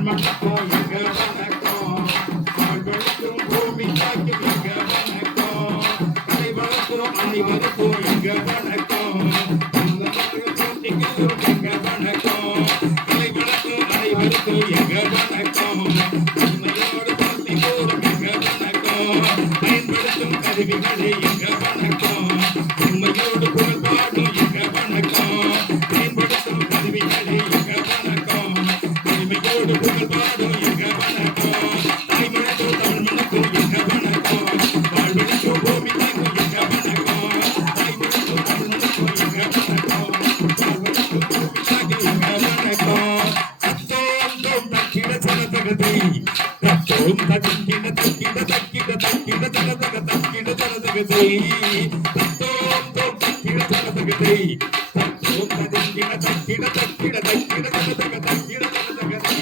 தமிழ் மணக்கும் எங்க வணக்கம் தமிழ் வளர்க்கும் பூமி தாக்கும் எங்க வணக்கம் கலை வளர்க்கிறோம் அனைவருக்கும் எங்க வணக்கம் எங்க வணக்கம் எங்க வணக்கம் கலை வளர்க்கும் அனைவருக்கும் எங்க வணக்கம் உண்மையோடு பக்தி கூறும் எங்க வணக்கம் பயன்படுத்தும் கருவிகளே எங்க வணக்கம் உண்மையோடு புகழ் பாடும் எங்க வணக்கம் பயன்படுத்தும் கருவிகளே எங்க வணக்கம் உண்மையோடு புகழ் பாடும் எங்க வணக்கம் தாய்மணக்கும் தமிழ் மணக்கும் எங்க வணக்கம் வாழ்வழிக்கும் பூமி தாங்கும் எங்க வணக்கம் தாய்மணக்கும் தமிழ் மணக்கும் எங்க வணக்கம் வாழ்வழிக்கும் பூமி தாங்கும் எங்க வணக்கம் தத்தோம் தக்கிட சலதகதை தத்தோம் தக்கிட தக்கிட தக்கிட தக்கிட தலதக தக்கிட தலதகதை தத்தோம் தக்கிட சலதகதை தத்தோம் தக்கிட தக்கிட தக்கிட தக்கிட தலதக தக்கிட தலதகதை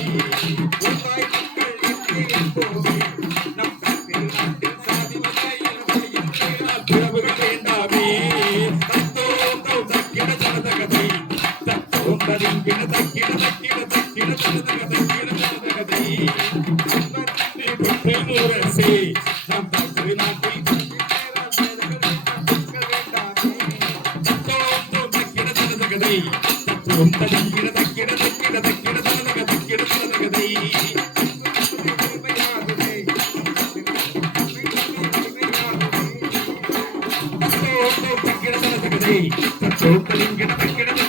உள்வாய் மக்கள் இன்றே எப்போது நம் கண்ணில் நாட்டில் சாதி வகையில் பிளவுகள் வேண்டாமே தத்தோம் தக்கிட சலதகதை தத்தோம் தக்கிட தக்கிட தக்கிட தக்கிட தலதக தக்கிட தலதகதை முரசே நம் தமிழ்நாட்டில் தத்துவம் தக்கிட தக்கிட தக்கிட தக்கிட தலதக தக்கிட தலதகதை தக்கிட தலதகதை தத்துவம் தக்கிட தக்கிட